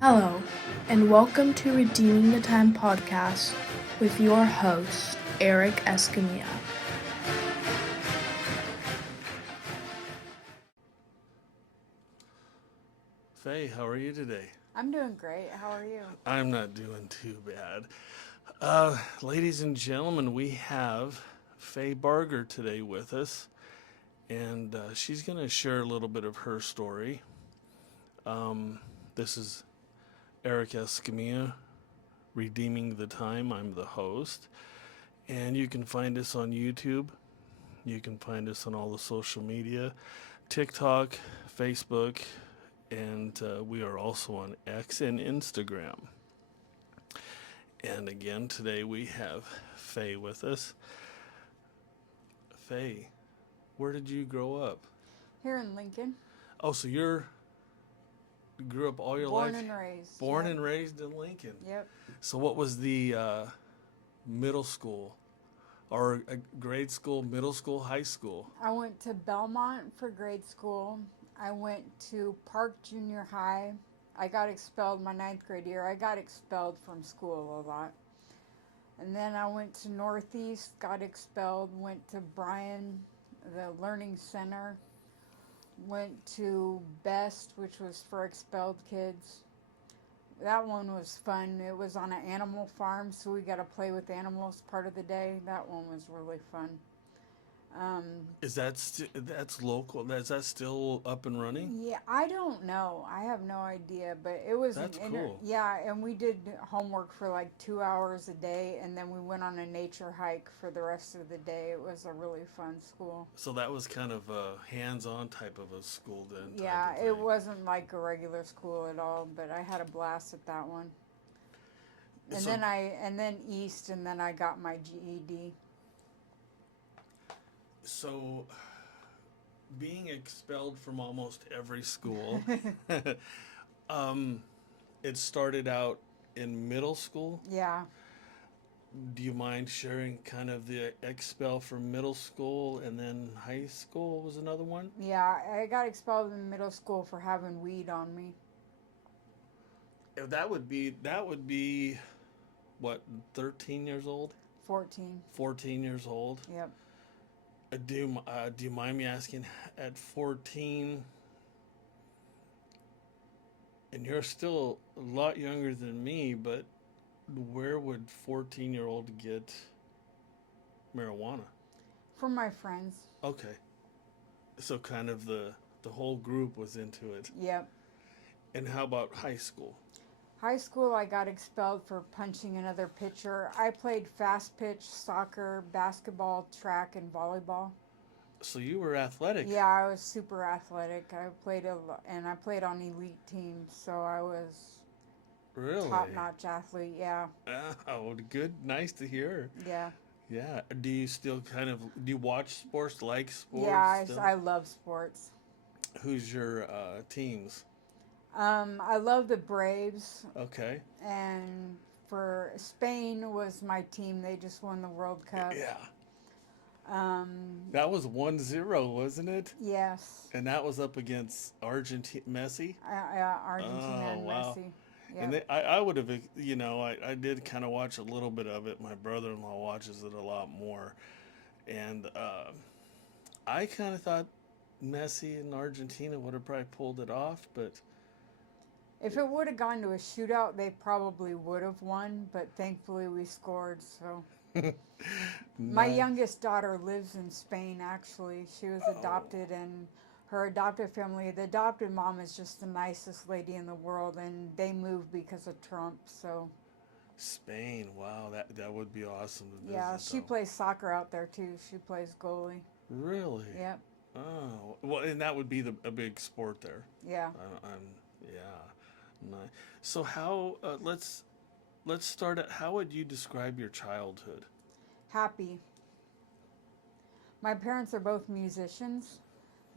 Hello, and welcome to Redeeming the Time podcast with your host, Eric Escamilla. Faye, how are you today? I'm doing great. How are you? I'm not doing too bad. Ladies and gentlemen, we have Faye Barger today with us, and she's going to share a little bit of her story. This is Eric Escamilla, Redeeming the Time. I'm the host, and you can find us on YouTube. You can find us on all the social media, TikTok, Facebook, and we are also on X and Instagram. And again, today we have Faye with us. Faye, where did you grow up? Here in Lincoln. Oh, so you grew up all your life? Born and raised. Born Yep. and raised in Lincoln. Yep. So what was the middle school or grade school, middle school, high school? I went to Belmont for grade school. I went to Park Junior High. I got expelled my ninth grade year. I got expelled from school a lot. And then I went to Northeast, got expelled, went to Bryan, the Learning Center, went to Best, which was for expelled kids. That one was fun. It was on an animal farm, so we got to play with animals part of the day. That one was really fun. Is that that's local? Is that still up and running? Yeah, I don't know. I have no idea, but it was That's cool. yeah, and we did homework for like 2 hours a day, and then we went on a nature hike for the rest of the day. It was a really fun school. So that was kind of a hands-on type of a school then. Yeah, Type of it thing. wasn't like a regular school at all, but I had a blast at that one. And So- then East, and then I got my GED. So, being expelled from almost every school, it started out in middle school. Yeah. Do you mind sharing kind of the expel from middle school and then high school was another one? Yeah, I got expelled in middle school for having weed on me. That would be what, 13 years old? 14. 14 years old? Yep. Do you mind me asking, at 14, and you're still a lot younger than me, but where would 14-year-old get marijuana? From my friends. Okay. So kind of the whole group was into it. Yep. And how about high school? High school, I got expelled for punching another pitcher. I played fast pitch, soccer, basketball, track, and volleyball. So you were athletic. Yeah, I was super athletic. And I played on elite teams, so I was Really? top-notch athlete. Yeah, Oh, good. Nice to hear. yeah, Yeah. Do you still do you watch sports, like sports? yeah. still? I love sports. Who's your teams? I love the Braves, Okay. and for Spain was my team. They just won the World Cup. Yeah. Um, That was 1-0, wasn't it? yes, And that was up against Argentina, Messi. Argentina and wow. Messi. And Yep. I would have, I did kind of watch a little bit of it. My brother-in-law watches it a lot more. And I kind of thought Messi and Argentina would have probably pulled it off, but If it would have gone to a shootout, they probably would have won, but thankfully we scored. So my nice. youngest daughter lives in Spain. Actually, she was adopted, and her adopted family, the adopted mom is just the nicest lady in the world, and they moved because of Trump. So Spain, wow, that would be awesome to visit. yeah, she though. plays soccer out there too. She plays goalie. Really? Yep. Oh, well, and that would be a big sport there. Yeah. Yeah, nice. So how? Let's start at how would you describe your childhood? Happy. My parents are both musicians.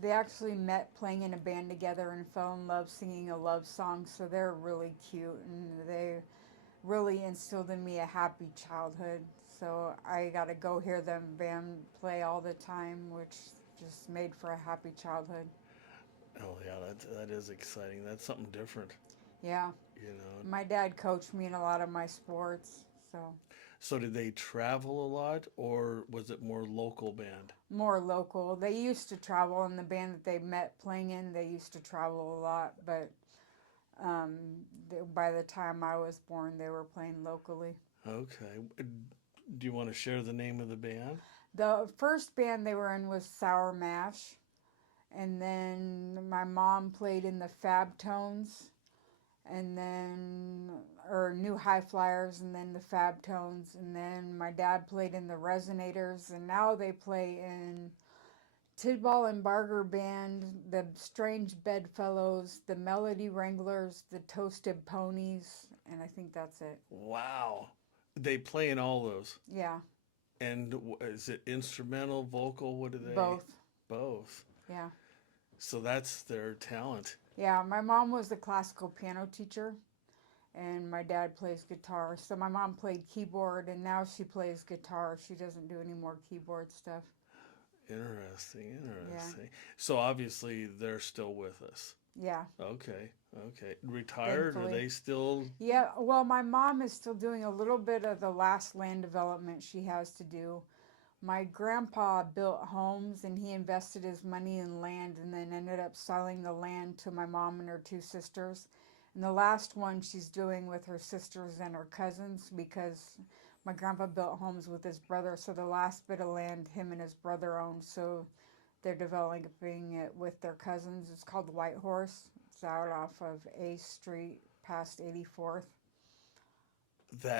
They actually met playing in a band together and fell in love singing a love song, so they're really cute and they really instilled in me a happy childhood. So I got to go hear them band play all the time, which just made for a happy childhood. Oh yeah, that is exciting. That's something different. Yeah. You know. My dad coached me in a lot of my sports, so So did they travel a lot, or was it more local band? more local. They used to travel in the band that they met playing in. They used to travel a lot, but by the time I was born, they were playing locally. Okay. Do you want to share the name of the band? The first band they were in was Sour Mash, and then my mom played in the Fab Tones, and then or New High Flyers, and then the Fab Tones, and then my dad played in the Resonators, and now they play in Tidball and Barger Band, the Strange Bedfellows, the Melody Wranglers, the Toasted Ponies, and I think that's it. Wow. They play in all those. Yeah, And is it instrumental, vocal? What do they? both. Both. Yeah. So that's their talent. Yeah, my mom was the classical piano teacher, and my dad plays guitar. So my mom played keyboard, and now she plays guitar. She doesn't do any more keyboard stuff. Interesting, Yeah. interesting. So obviously they're still with us. Yeah, Okay, okay. Retired? Are thankfully. they still? Yeah, well, my mom is still doing a little bit of the last land development she has to do. My grandpa built homes and he invested his money in land and then ended up selling the land to my mom and her two sisters. And the last one she's doing with her sisters and her cousins because my grandpa built homes with his brother. So the last bit of land him and his brother owned. So they're developing it with their cousins. It's called White Horse. It's out off of A Street past 84th.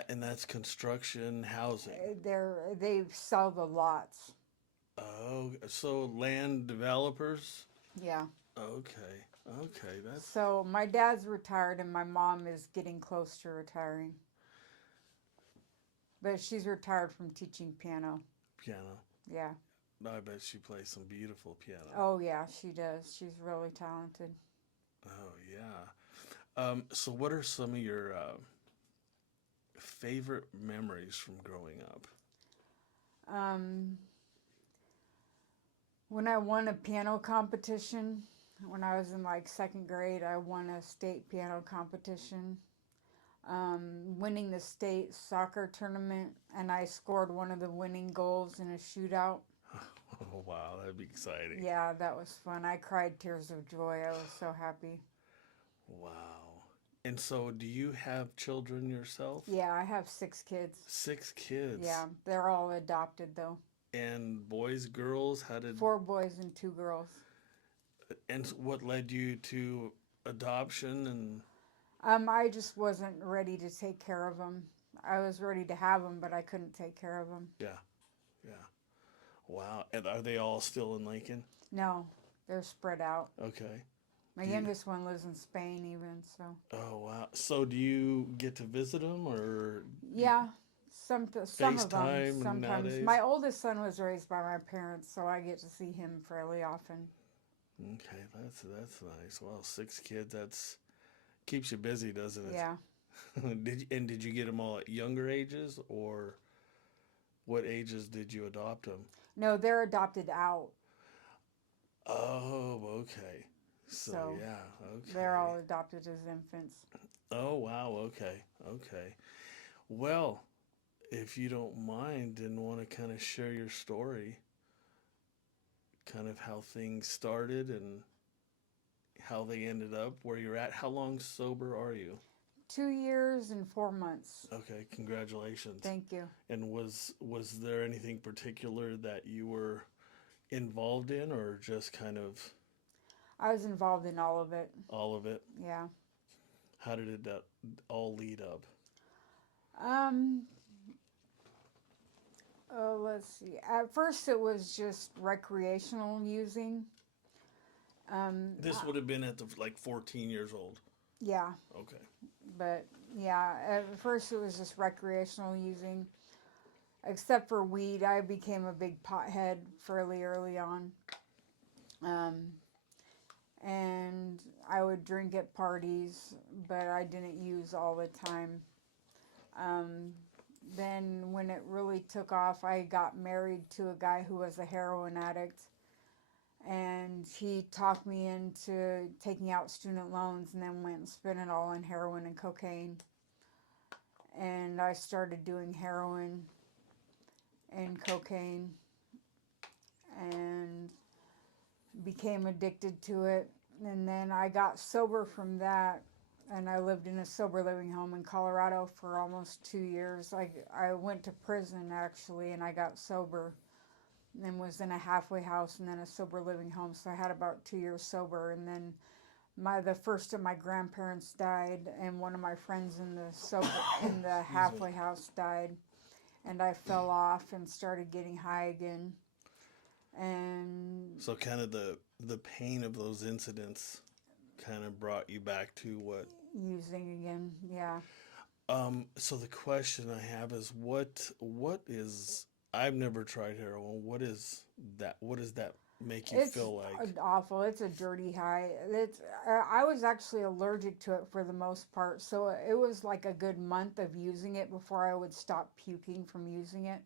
And that's construction housing. They sell the lots. Oh, so land developers? Yeah. Okay, okay. That's So my dad's retired and my mom is getting close to retiring. But she's retired from teaching piano. piano. Yeah. I bet she plays some beautiful piano. Oh yeah, she does. She's really talented. Oh, yeah. So what are some of your favorite memories from growing up? Um, when I won a piano competition, when I was in like second grade, I won a state piano competition. Winning the state soccer tournament, and I scored one of the winning goals in a shootout. Oh, wow, that'd be exciting. Yeah, that was fun. I cried tears of joy. I was so happy. Wow. And so, do you have children yourself? Yeah, I have 6 kids. 6 kids. Yeah, they're all adopted though. And boys, girls? How did? 4 boys and 2 girls. And what led you to adoption and? I just wasn't ready to take care of them. I was ready to have them, but I couldn't take care of them. Yeah, yeah. Wow. And are they all still in Lincoln? No, they're spread out. Okay. My youngest one lives in Spain even, so. Oh, wow. So do you get to visit them or? Yeah, some of them. FaceTime Sometimes. nowadays? My oldest son was raised by my parents, so I get to see him fairly often. Okay, that's nice. Well, 6 kids, that's keeps you busy, doesn't it? Yeah. Did you get them all at younger ages, or what ages did you adopt them? No, they're adopted out. Oh, okay. So yeah, okay. They're all adopted as infants. Oh, wow. Okay, okay. Well, if you don't mind and want to kind of share your story, kind of how things started and how they ended up where you're at. How long sober are you? 2 years and 4 months. Okay, congratulations. Thank you. And was there anything particular that you were involved in, or just kind of I was involved in all of it. all of it? Yeah. How did it all lead up? Let's see. At first, it was just recreational using. This would have been at like 14 years old. Yeah, Okay. but yeah, at first it was just recreational using. Except for weed, I became a big pothead fairly early on. And I would drink at parties, but I didn't use all the time. Then when it really took off, I got married to a guy who was a heroin addict. And he talked me into taking out student loans and then went and spent it all on heroin and cocaine. And I started doing heroin and cocaine and became addicted to it. And then I got sober from that, and I lived in a sober living home in Colorado for almost 2 years. I went to prison actually, and I got sober and was in a halfway house and then a sober living home. So I had about 2 years sober, and then the first of my grandparents died, and one of my friends in the halfway house died, and I fell off and started getting high again. And So kind of the pain of those incidents kind of brought you back to what. using again, yeah. So the question I have is what is, I've never tried heroin. What is that? What does that make you It's feel like? awful. It's a dirty high. I was actually allergic to it for the most part, so it was like a good month of using it before I would stop puking from using it.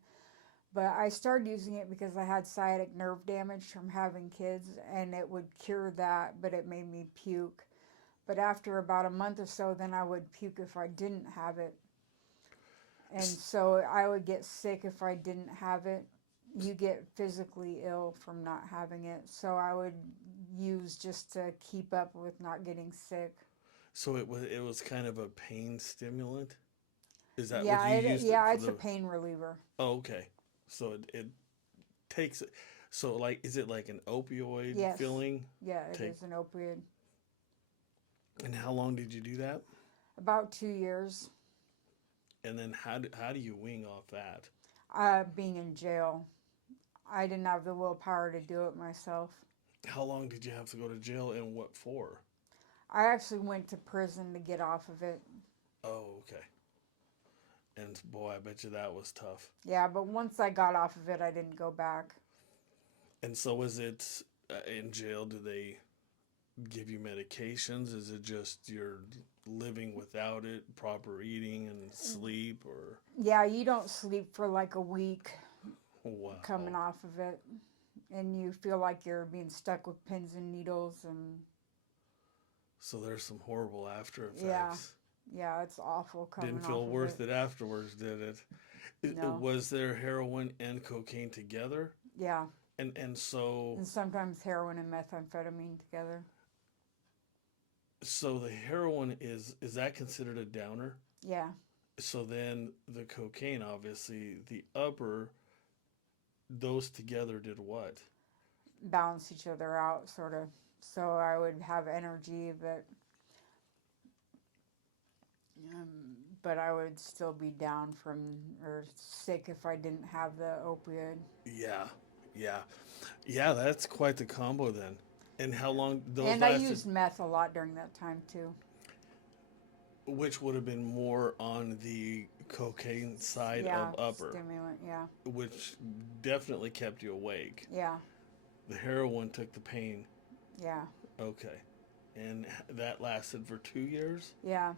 But I started using it because I had sciatic nerve damage from having kids, and it would cure that, but it made me puke. But after about a month or so, then I would puke if I didn't have it. And S- so I would get sick if I didn't have it. You get physically ill from not having it. So I would use just to keep up with not getting sick. So it was kind of a pain stimulant. Is that what Yeah, you used it for it's a the? pain reliever. Oh, okay. So it takes. So like, is it like an opioid Yes. feeling? Yeah, it Take. is an opioid. And how long did you do that? About 2 years. And then how do you wing off that? Being in jail. I didn't have the willpower to do it myself. How long did you have to go to jail and what for? I actually went to prison to get off of it. Oh, okay. And boy, I bet you that was tough. Yeah, but once I got off of it, I didn't go back. And so is it in jail? Do they give you medications? Is it just you're living without it, proper eating and sleep, or Yeah, you don't sleep for like a week coming wow? off of it. And you feel like you're being stuck with pins and needles. And So there's some horrible after yeah, effects. yeah, it's awful Didn't coming feel off of worth it. it afterwards, did it? No. Was there heroin and cocaine together? Yeah. And so And sometimes heroin and methamphetamine together. so the heroin is that considered a downer? Yeah. So then the cocaine, obviously, the upper, those together did what? Balance each other out, sort of. So I would have energy, but I would still be down from or sick if I didn't have the opioid. Yeah, yeah, yeah. That's quite the combo then. And how long those And I lasted? used meth a lot during that time too. Which would have been more on the cocaine side Yeah, of upper, stimulant. Yeah, which definitely kept you awake. yeah, The heroin took the pain. yeah, Okay, and that lasted for 2 years. yeah.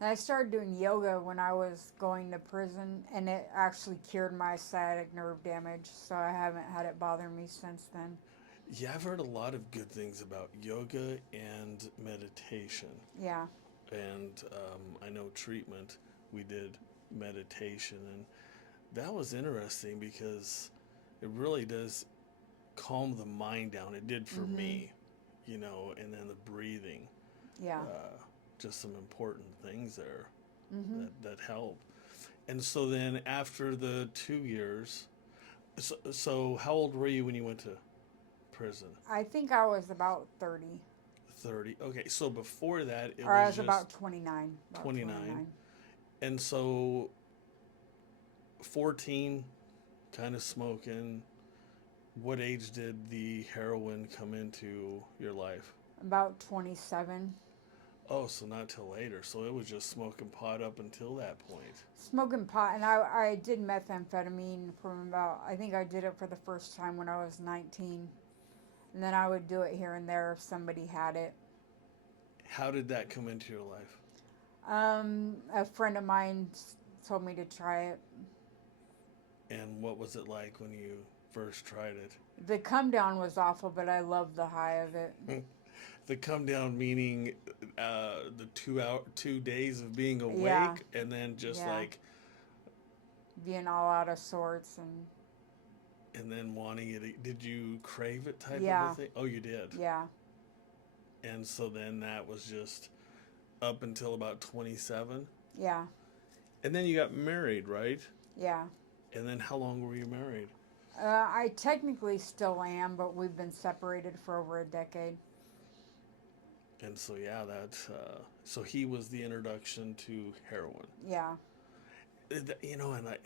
And I started doing yoga when I was going to prison, and it actually cured my sciatic nerve damage. So I haven't had it bother me since then. Yeah, I've heard a lot of good things about yoga and meditation. Yeah. And I know treatment. We did meditation, and that was interesting because it really does calm the mind down. It did for Mhm. me, and then the breathing, Yeah. just some important things there Mhm. that help. And so then after the 2 years, so how old were you when you went to prison? I think I was about 30, 30. Okay, so before that it or I was was about just 29. About 29. 29. And so 14, kind of smoking. What age did the heroin come into your life? About 27. Oh, so not till later. So it was just smoking pot up until that point. Smoking pot, and I did methamphetamine from about, I think I did it for the first time when I was 19. And then I would do it here and there if somebody had it. How did that come into your life? A friend of mine told me to try it. And what was it like when you first tried it? The come down was awful, but I loved the high of it. The come down meaning the 2 days of being Yeah, awake, and then just yeah. like, Being all out of sorts and then wanting it. Did you crave it type of a yeah, thing? Oh, you did. yeah, And so then that was just up until about 27. yeah, And then you got married, right? yeah. And then how long were you married? I technically still am, but we've been separated for over a decade. And so yeah, that so he was the introduction to heroin. Yeah, And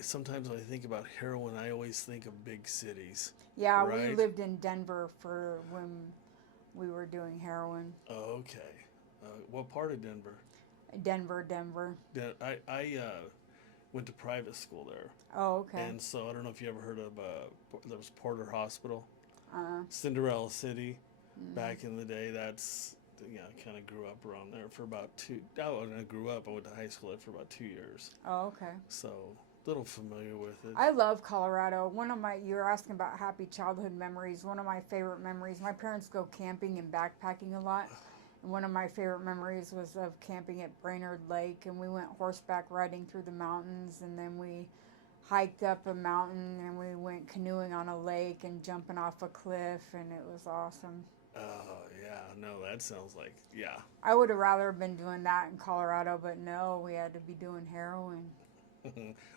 sometimes when I think about heroin, I always think of big cities, yeah. We right? lived in Denver for when we were doing heroin. Oh, okay. What part of Denver? Denver, Denver. I went to private school there, Oh, okay. and so I don't know if you ever heard of there was Porter Hospital, Uh, Cinderella City, mm, back in the day. That's yeah, I kind of grew up around there for about two. Oh, when I grew up, I went to high school there for about 2 years, oh, okay. so a little familiar with it. I love Colorado. You were asking about happy childhood memories. One of my favorite memories, my parents go camping and backpacking a lot. And one of my favorite memories was of camping at Brainerd Lake. And we went horseback riding through the mountains. And then we hiked up a mountain and we went canoeing on a lake and jumping off a cliff. And it was awesome. Oh yeah, no, that sounds like yeah. I would have rather been doing that in Colorado, but no, we had to be doing heroin.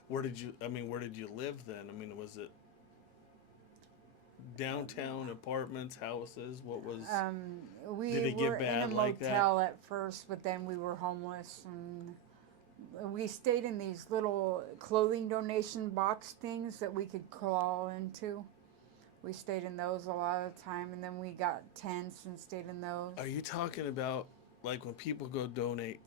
Where did you? I mean, where did you live then? I mean, was it downtown apartments, houses? What was? We Did it were get in a bad like that? motel at first, but then we were homeless, and we stayed in these little clothing donation box things that we could crawl into. We stayed in those a lot of the time, and then we got tents and stayed in those. Are you talking about like when people go donate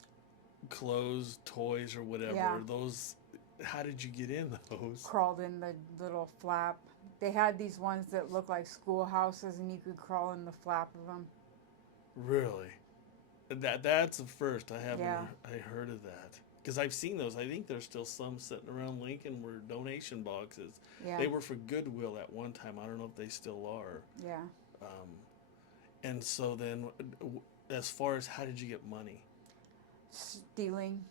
clothes, toys, or Yeah, whatever? Those. How did you get in those? crawled in the little flap. They had these ones that looked like schoolhouses, and you could crawl in the flap of them. Really? That's the first. I haven't. Yeah, I heard of that because I've seen those. I think there's still some sitting around Lincoln were donation boxes. yeah, They were for Goodwill at one time. I don't know if they still are. yeah. Um, and so then, as far as how did you get money? Stealing.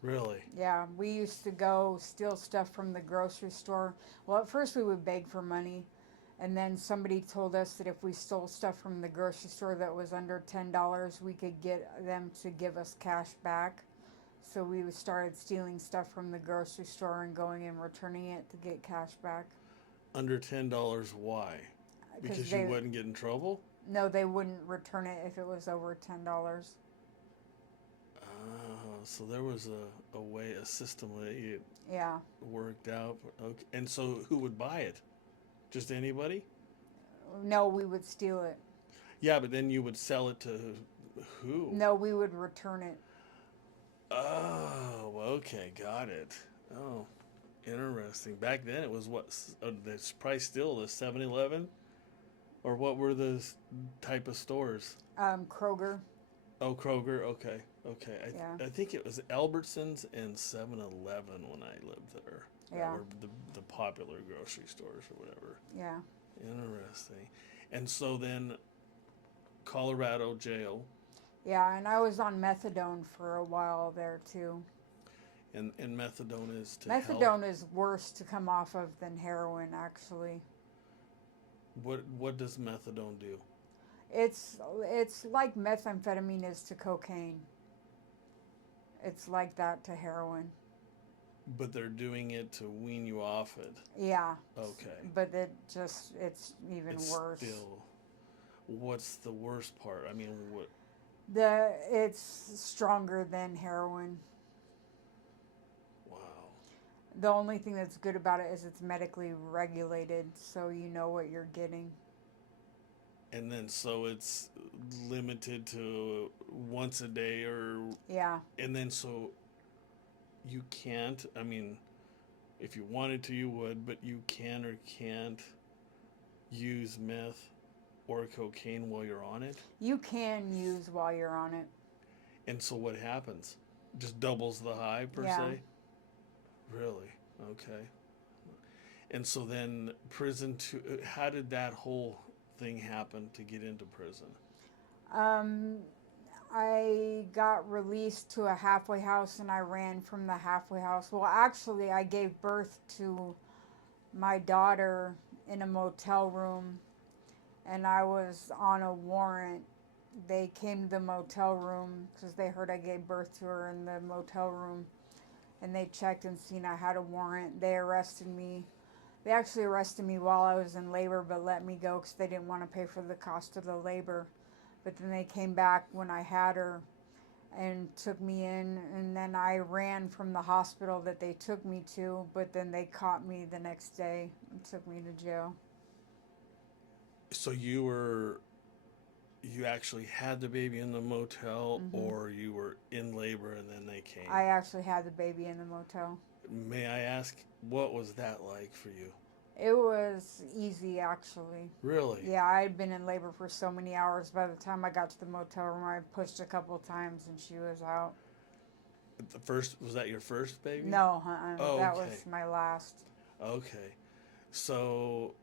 Really? Yeah, we used to go steal stuff from the grocery store. Well, at first we would beg for money, and then somebody told us that if we stole stuff from the grocery store that was under $10, we could get them to give us cash back. So we started stealing stuff from the grocery store and going and returning it to get cash back. Under $10? Why? Because Because you wouldn't get in trouble? no, they wouldn't return it if it was over $10. So there was a way, a system that you Yeah. worked out. Okay. And so who would buy it? Just anybody? No, we would steal it. Yeah, but then you would sell it to who? No, we would return it. Oh, okay, got it. Oh, interesting. Back then it was what? That's probably still the 7-Eleven? Or what were the type of stores? Kroger. Oh, Kroger. Okay, okay. Yeah. I think it was Albertsons and 7-Eleven when I lived there. That Yeah. were the popular grocery stores or whatever. Yeah. Interesting. And so then Colorado jail, Yeah, and I was on methadone for a while there too. and methadone is to help. Methadone is worse to come off of than heroin, actually. What does methadone do? It's like methamphetamine is to cocaine. It's like that to heroin. But they're doing it to wean you off it. Yeah. Okay. But it's even It's worse. still. What's the worst part? I mean, what? It's stronger than heroin. Wow. The only thing that's good about it is it's medically regulated, so you know what you're getting. And then so it's limited to once a day, or Yeah. and then so you can't. I mean, if you wanted to, you would, but you can or can't use meth or cocaine while you're on it. You can use while you're on it. And so what happens? Just doubles the high per Yeah. se? Really? Okay. And so then prison to how did that whole thing happen to get into prison? Um, I got released to a halfway house and I ran from the halfway house. Well, actually, I gave birth to my daughter in a motel room and I was on a warrant. They came to the motel room because they heard I gave birth to her in the motel room, and they checked and seen I had a warrant. They arrested me. They actually arrested me while I was in labor but let me go because they didn't want to pay for the cost of the labor. But then they came back when I had her and took me in, and then I ran from the hospital that they took me to, but then they caught me the next day and took me to jail. So you actually had the baby in the motel, or you were in labor and then they came? I actually had the baby in the motel. May I ask, what was that like for you? It was easy, actually. Really? Yeah, I had been in labor for so many hours. By the time I got to the motel room, I pushed a couple of times and she was out. The first, was that your first baby? No, Oh, that okay. was my last. Okay. So,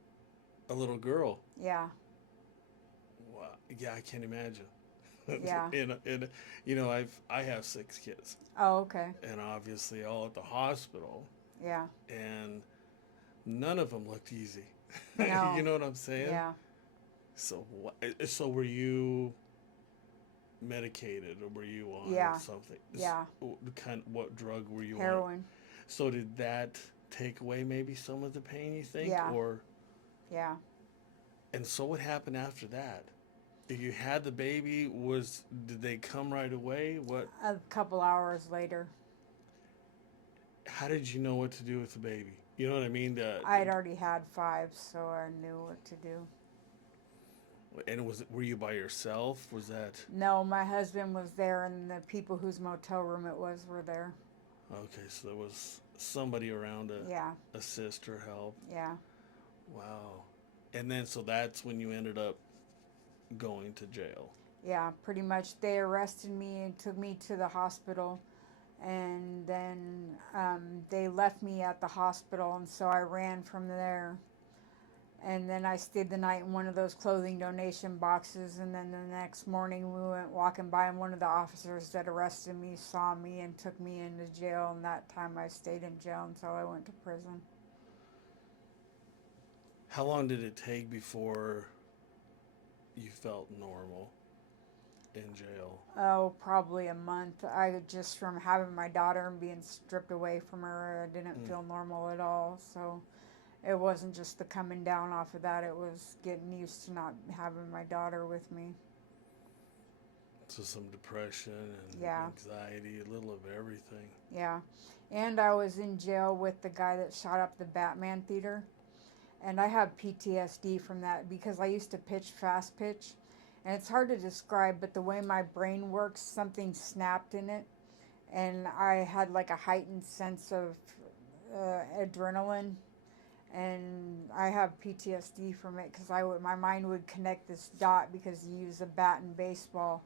a little girl. Yeah, Wow. Yeah, I can't imagine. yeah. And I have 6 kids, Oh, okay. and obviously all at the hospital, Yeah. and none of them looked easy. No. You know what I'm saying? Yeah. So were you medicated, or were you on Yeah. something? Yeah. What drug were you on? Heroin. So did that take away maybe some of the pain, you think? Yeah. Or Yeah. and so what happened after that? If you had the baby, did they come right away? What? A couple hours later. How did you know what to do with the baby? You know what I mean? I had already had 5, so I knew what to do. And were you by yourself? Was that No, my husband was there, and the people whose motel room it was were there. okay? So there was somebody around to Yeah. assist or help. Yeah. Wow. And then so that's when you ended up going to jail. Yeah, pretty much. They arrested me and took me to the hospital, and then they left me at the hospital, and so I ran from there. And then I stayed the night in one of those clothing donation boxes, and then the next morning we went walking by, and one of the officers that arrested me saw me and took me into jail, and that time I stayed in jail until I went to prison. How long did it take before you felt normal in jail? Oh, probably a month. I just, from having my daughter and being stripped away from her, I didn't feel normal at all. So it wasn't just the coming down off of that, it was getting used to not having my daughter with me. So some depression and Yeah. anxiety, a little of everything. Yeah. And I was in jail with the guy that shot up the Batman theater. And I have PTSD from that because I used to pitch fast pitch. And it's hard to describe, but the way my brain works, something snapped in it. And I had like a heightened sense of adrenaline. And I have PTSD from it because my mind would connect this dot because you use a bat in baseball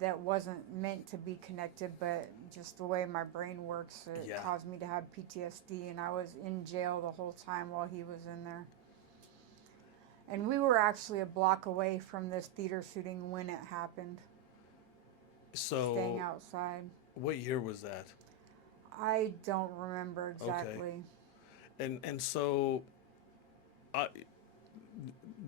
that wasn't meant to be connected, but just the way my brain works, it Yeah. caused me to have PTSD. And I was in jail the whole time while he was in there. And we were actually a block away from this theater shooting when it happened, So staying outside. what year was that? I don't remember exactly. And so I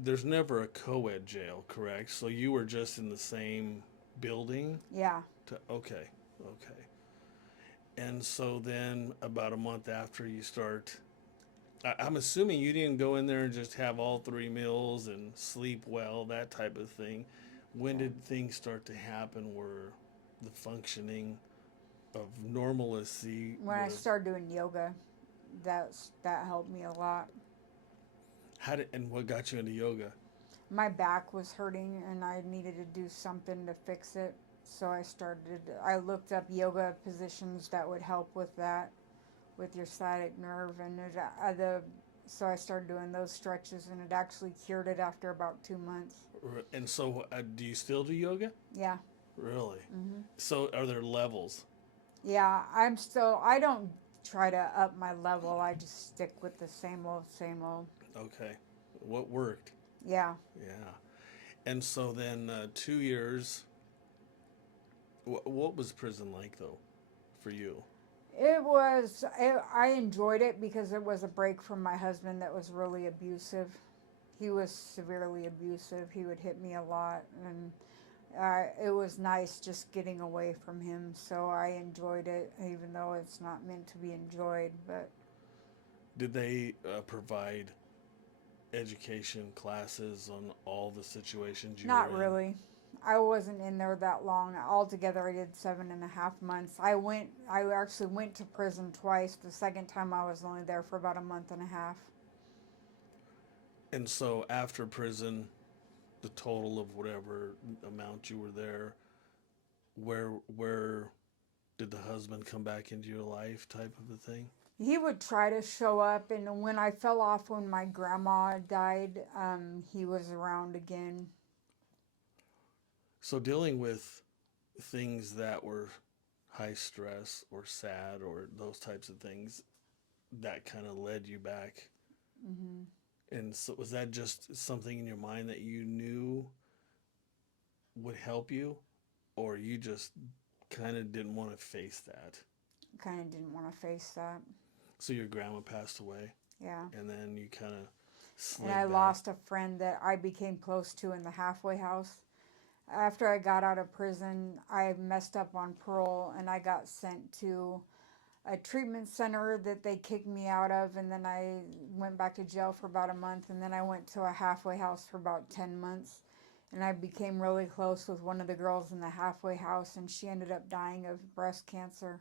there's never a co-ed jail, correct? So you were just in the same building? Yeah. Okay. And so then about a month after you start, I'm assuming you didn't go in there and just have all 3 meals and sleep well, that type of thing. When did things start to happen where the functioning of normalcy When I was, started doing yoga, that helped me a lot. and what got you into yoga? My back was hurting and I needed to do something to fix it. So I looked up yoga positions that would help with that, with your sciatic nerve. And so I started doing those stretches and it actually cured it after about 2 months. And so do you still do yoga? Yeah. Really? So are there levels? Yeah, I don't try to up my level. I just stick with the same old, same old. Okay. What worked? Yeah. Yeah. And so then 2 years. What was prison like though, for you? I enjoyed it because it was a break from my husband that was really abusive. He was severely abusive. He would hit me a lot, and it was nice just getting away from him. So I enjoyed it, even though it's not meant to be enjoyed. But Did they provide education classes on all the situations you were not in? really. I wasn't in there that long. Altogether, I did 7.5 months. I actually went to prison twice. The second time, I was only there for about a month and a half. And so after prison, the total of whatever amount you were there, where did the husband come back into your life, type of a thing? He would try to show up, and when I fell off when my grandma died, he was around again. So dealing with things that were high stress or sad or those types of things, that kind of led you back. Hmm. And so was that just something in your mind that you knew would help you, or you just kind of didn't want to face that? Kind of didn't want to face that. So your grandma passed away, Yeah. and then you kind of And I slid back. lost a friend that I became close to in the halfway house. After I got out of prison, I messed up on parole and I got sent to a treatment center that they kicked me out of, and then I went back to jail for about a month, and then I went to a halfway house for about 10 months. And I became really close with one of the girls in the halfway house, and she ended up dying of breast cancer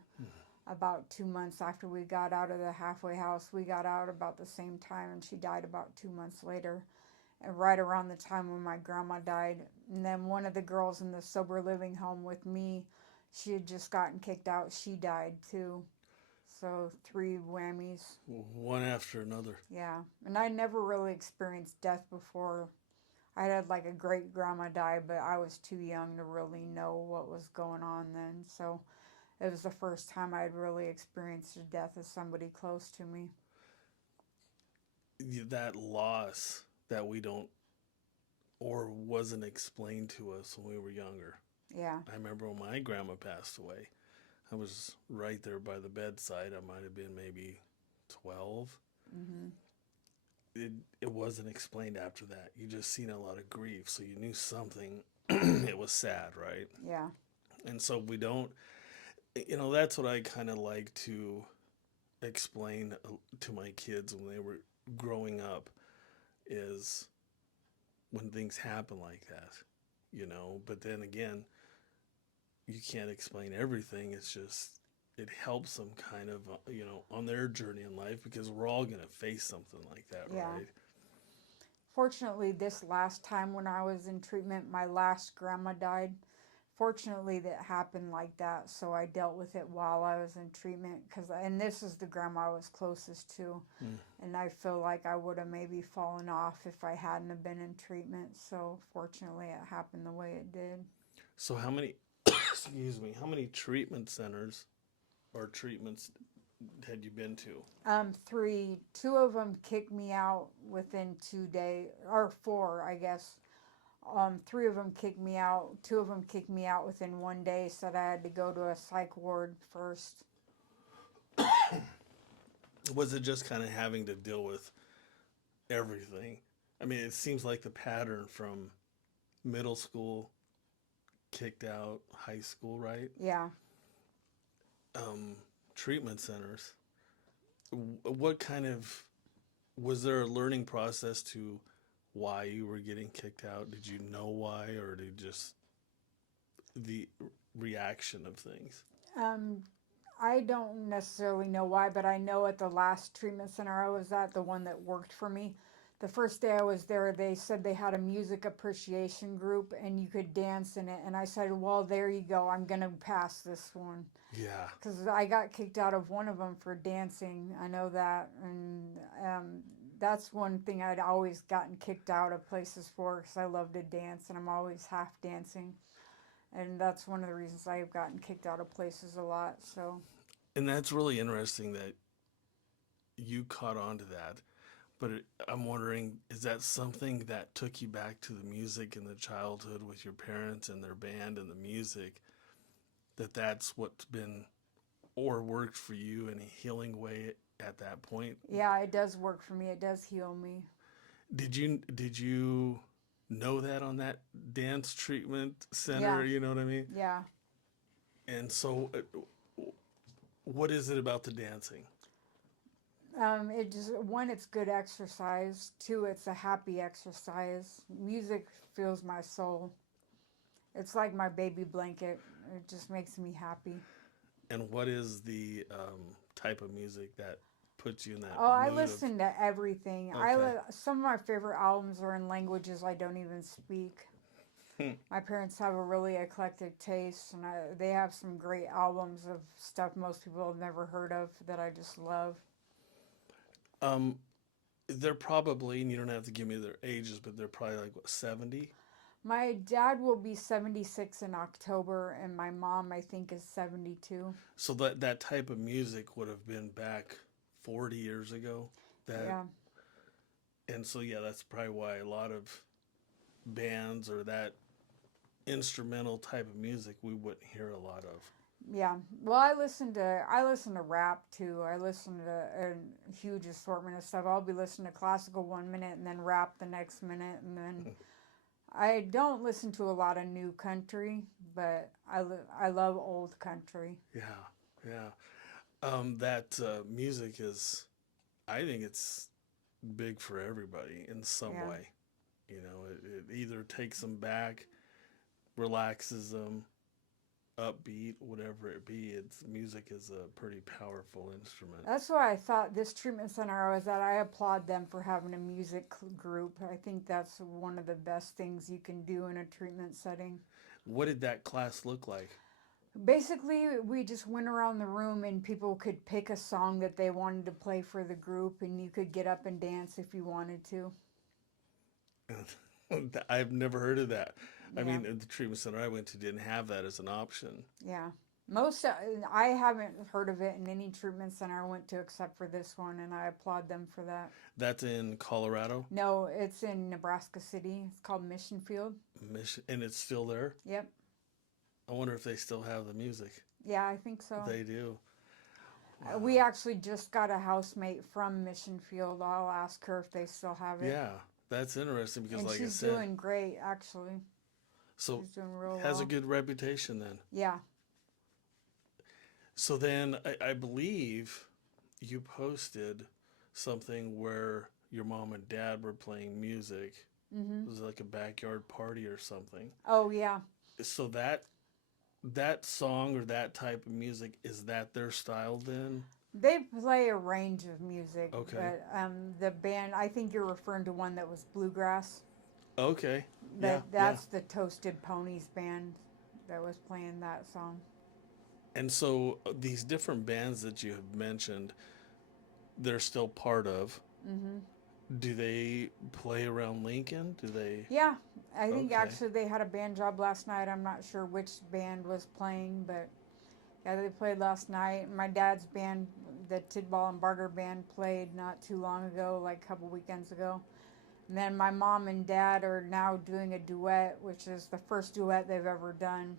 about 2 months after we got out of the halfway house. We got out about the same time, and she died about 2 months later, and right around the time when my grandma died. And then one of the girls in the sober living home with me, she had just gotten kicked out. She died too. So three whammies. One after another. Yeah. And I never really experienced death before. I had like a great grandma die, but I was too young to really know what was going on then. So it was the first time I had really experienced the death of somebody close to me. That loss that we don't, or wasn't explained to us when we were younger. Yeah. I remember when my grandma passed away, I was right there by the bedside. I might have been maybe 12. Hmm. It, it wasn't explained after that. You just seen a lot of grief, so you knew something. It was sad, right? Yeah. And so we don't, that's what I kind of like to explain to my kids when they were growing up, is when things happen like that. But then again, you can't explain everything. It's just, it helps them kind of, on their journey in life, because we're all going to face something like that, Yeah. right? Fortunately, this last time when I was in treatment, my last grandma died. Fortunately, that happened like that, so I dealt with it while I was in treatment. And this is the grandma I was closest to, Mm. and I feel like I would have maybe fallen off if I hadn't have been in treatment. So fortunately, it happened the way it did. So how many, excuse me, how many treatment centers or treatments had you been to? Three. Two of them kicked me out within 2 days, or four, I guess. Three of them kicked me out. Two of them kicked me out within 1 day, said I had to go to a psych ward first. Was it just kind of having to deal with everything? I mean, it seems like the pattern from middle school, kicked out, high school, right? Yeah. Um, Treatment centers. What kind of, was there a learning process to why you were getting kicked out? Did you know why, or did just the reaction of things? Um, I don't necessarily know why, but I know at the last treatment center I was at, the one that worked for me, the first day I was there, they said they had a music appreciation group and you could dance in it. And I said, well, there you go. I'm going to pass this one. Yeah. Because I got kicked out of one of them for dancing. I know that. And that's one thing I'd always gotten kicked out of places for, because I love to dance and I'm always half dancing. And that's one of the reasons I've gotten kicked out of places a lot. So And that's really interesting that you caught on to that. But I'm wondering, is that something that took you back to the music in the childhood with your parents and their band and the music? That's what's been or worked for you in a healing way at that point? Yeah, it does work for me. It does heal me. Did you know that on that dance treatment center? Yeah, You know what I mean? yeah. And so, what is it about the dancing? It just, one, it's good exercise. Two, it's a happy exercise. Music fills my soul. It's like my baby blanket. It just makes me happy. And what is the type of music that puts you in that Oh, I mood of? listen to everything. Okay. Some of my favorite albums are in languages I don't even speak. My parents have a really eclectic taste, and they have some great albums of stuff most people have never heard of that I just love. Um, they're probably, and you don't have to give me their ages, but they're probably like what, 70? My dad will be 76 in October, and my mom, I think, is 72. So that type of music would have been back 40 years ago. That Yeah, and so yeah, that's probably why a lot of bands or that instrumental type of music we wouldn't hear a lot of. yeah. Well, I listen to rap too. I listen to a huge assortment of stuff. I'll be listening to classical 1 minute and then rap the next minute, and then I don't listen to a lot of new country, but I love old country. Yeah, yeah. That music is, I think it's big for everybody in some Yeah. way. You know, it either takes them back, relaxes them, upbeat, whatever it be. It's music is a pretty powerful instrument. That's why I thought this treatment center I was at, I applaud them for having a music group. I think that's one of the best things you can do in a treatment setting. What did that class look like? Basically, we just went around the room and people could pick a song that they wanted to play for the group, and you could get up and dance if you wanted to. I've never heard of that. I Yeah, mean, the treatment center I went to didn't have that as an option. yeah. Most I haven't heard of it in any treatment center I went to except for this one, and I applaud them for that. That's in Colorado, No, it's in Nebraska City. It's called Mission Field. Michigan, and it's still there. Yep. I wonder if they still have the music. Yeah, I think so. They do. We Wow. actually just got a housemate from Mission Field. I'll ask her if they still have it. Yeah, that's interesting because, And like I she's said, doing great, actually. so She's doing real has a well. good reputation then. Yeah. So then I believe you posted something where your mom and dad were playing music. Mhm. It was like a backyard party or something. Oh yeah. So that song or that type of music, is that their style then? They play a range of music, Okay. but the band, I think you're referring to one that was bluegrass. Okay. Yeah, yeah. That's the Toasted Ponies band that was playing that song. And so these different bands that you have mentioned, they're still part of. Mhm. Do they play around Lincoln? Do they? Yeah, I think Okay. actually they had a band job last night. I'm not sure which band was playing, but yeah, they played last night. My dad's band, the Tidball and Barger band, played not too long ago, like a couple weekends ago. And then my mom and dad are now doing a duet, which is the first duet they've ever done.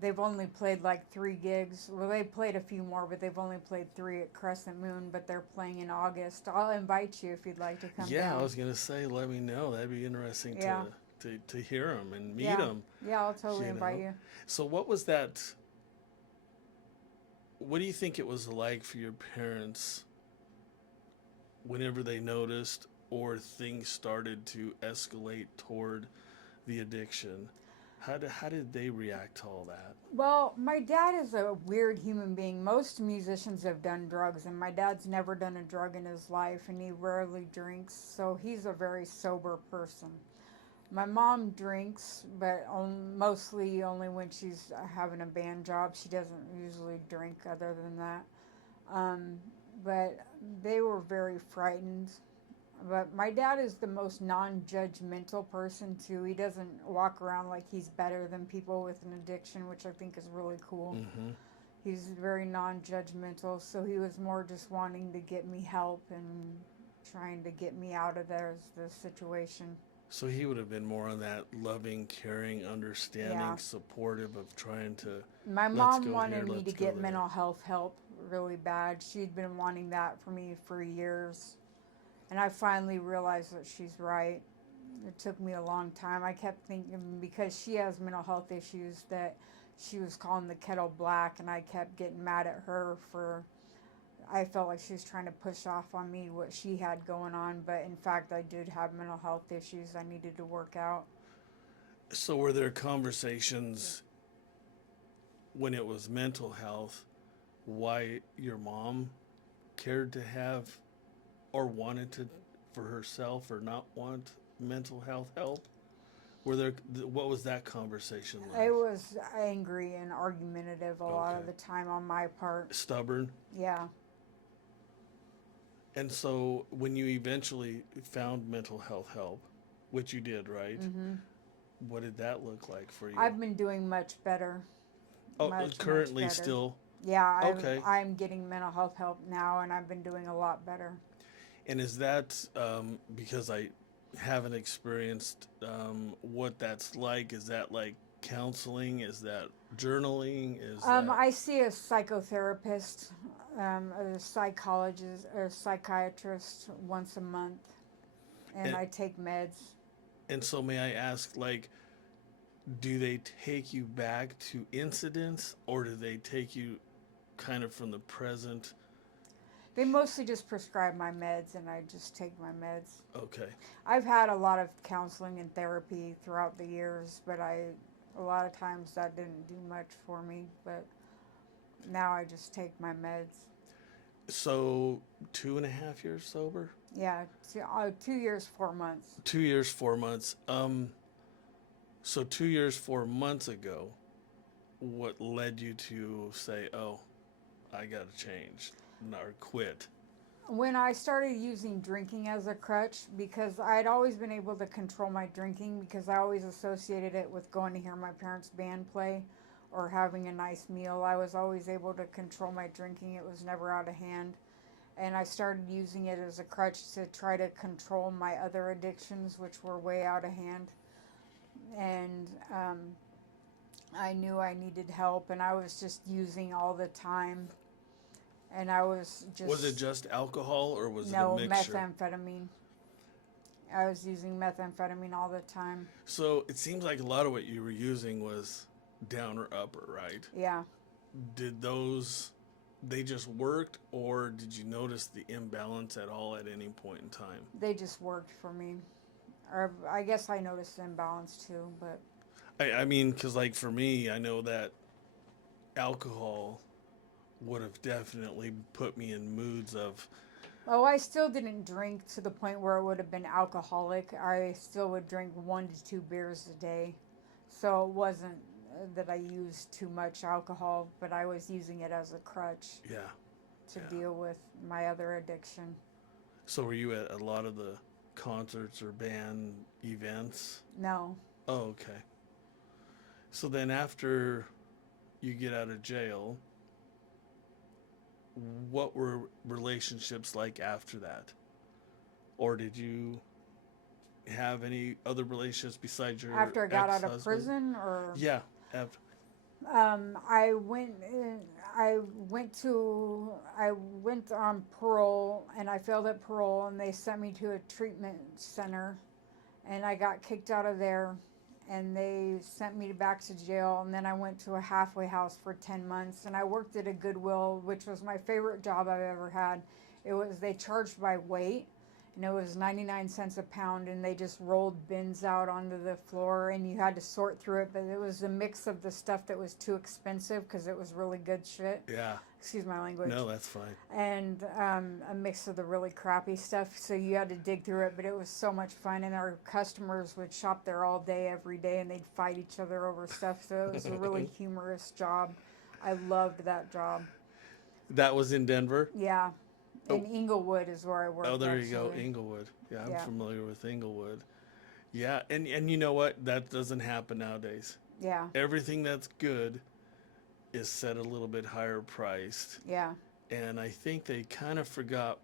They've only played like 3 gigs. Well, they played a few more, but they've only played 3 at Crescent Moon, but they're playing in August. I'll invite you if you'd like to come Yeah, I down. was gonna say, let me know. That'd be interesting Yeah, to hear them and meet yeah, them. yeah, I'll totally You invite know. you. So what was that? What do you think it was like for your parents whenever they noticed or things started to escalate toward the addiction? How did they react to all that? Well, my dad is a weird human being. Most musicians have done drugs, and my dad's never done a drug in his life, and he rarely drinks, so he's a very sober person. My mom drinks, but mostly only when she's having a band job. She doesn't usually drink other than that. Um, but they were very frightened. But my dad is the most non-judgmental person too. He doesn't walk around like he's better than people with an addiction, which I think is really cool. Mm-hmm. He's very non-judgmental, so he was more just wanting to get me help and trying to get me out of the situation. So he would have been more on that loving, caring, understanding, Yeah. supportive of trying to My let's mom go here, wanted me to let's go get there. mental health help really bad. She'd been wanting that for me for years. And I finally realized that she's right. It took me a long time. I kept thinking because she has mental health issues that she was calling the kettle black, and I kept getting mad at her for. I felt like she was trying to push off on me what she had going on, but in fact, I did have mental health issues I needed to work out. So were there conversations when it was mental health why your mom cared to have or wanted to for herself or not want mental health help? Were there what was that conversation like? It was angry and argumentative a lot Okay. of the time on my part. Stubborn. Yeah. And so when you eventually found mental health help, which you did, right? Mm-hmm. What did that look like for you? I've been doing much better. Oh, Much currently better. still. Yeah, Okay. I'm getting mental health help now, and I've been doing a lot better. And is that because I haven't experienced what that's like? Is that like counseling? Is that journaling? Is that I see a psychotherapist, a psychologist, or a psychiatrist once a month, and and, I take meds. and so may I ask, like, do they take you back to incidents or do they take you kind of from the present? They mostly just prescribe my meds, and I just take my meds. Okay. I've had a lot of counseling and therapy throughout the years, but a lot of times that didn't do much for me. But now I just take my meds. So 2.5 years sober? Yeah, 2 years, 4 months. 2 years, 4 months. So 2 years, 4 months ago, what led you to say, "Oh, I got to change or quit"? When I started using drinking as a crutch, because I'd always been able to control my drinking because I always associated it with going to hear my parents' band play or having a nice meal. I was always able to control my drinking, it was never out of hand. And I started using it as a crutch to try to control my other addictions, which were way out of hand. And I knew I needed help, and I was just using all the time. And I was just. Was it just alcohol or was it a No, mixture? methamphetamine. I was using methamphetamine all the time. So it seems like a lot of what you were using was downer upper, right? Yeah. Did those they just worked or did you notice the imbalance at all at any point in time? They just worked for me. Or I guess I noticed the imbalance too, but. I mean, because like for me, I know that alcohol would have definitely put me in moods of. Oh, I still didn't drink to the point where it would have been alcoholic. I still would drink 1 to 2 beers a day. So it wasn't that I used too much alcohol, but I was using it as a crutch Yeah. to Yeah. deal with my other addiction. So were you at a lot of the concerts or band events? No. Oh, okay. So then after you get out of jail, what were relationships like after that? Or did you have any other relationships besides your After I got out of ex-husband? prison, or. Yeah, after. I went. I I went on parole, and I failed at parole, and they sent me to a treatment center, and I got kicked out of there, and they sent me back to jail, and then I went to a halfway house for 10 months, and I worked at a Goodwill, which was my favorite job I've ever had. They charged by weight, and it was 99 cents a pound, and they just rolled bins out onto the floor, and you had to sort through it, but it was a mix of the stuff that was too expensive because it was really good shit. Yeah. Excuse my language. No, that's fine. And a mix of the really crappy stuff, so you had to dig through it, but it was so much fun, and our customers would shop there all day, every day, and they'd fight each other over stuff, so it was a really humorous job. I loved that job. That was in Denver? Yeah. In Oh. Inglewood is where I worked. Oh, there you go, actually. Inglewood. Yeah, I'm Yeah. familiar with Inglewood. Yeah, and you know what? That doesn't happen nowadays. Yeah. Everything that's good is set a little bit higher priced. Yeah. And I think they kind of forgot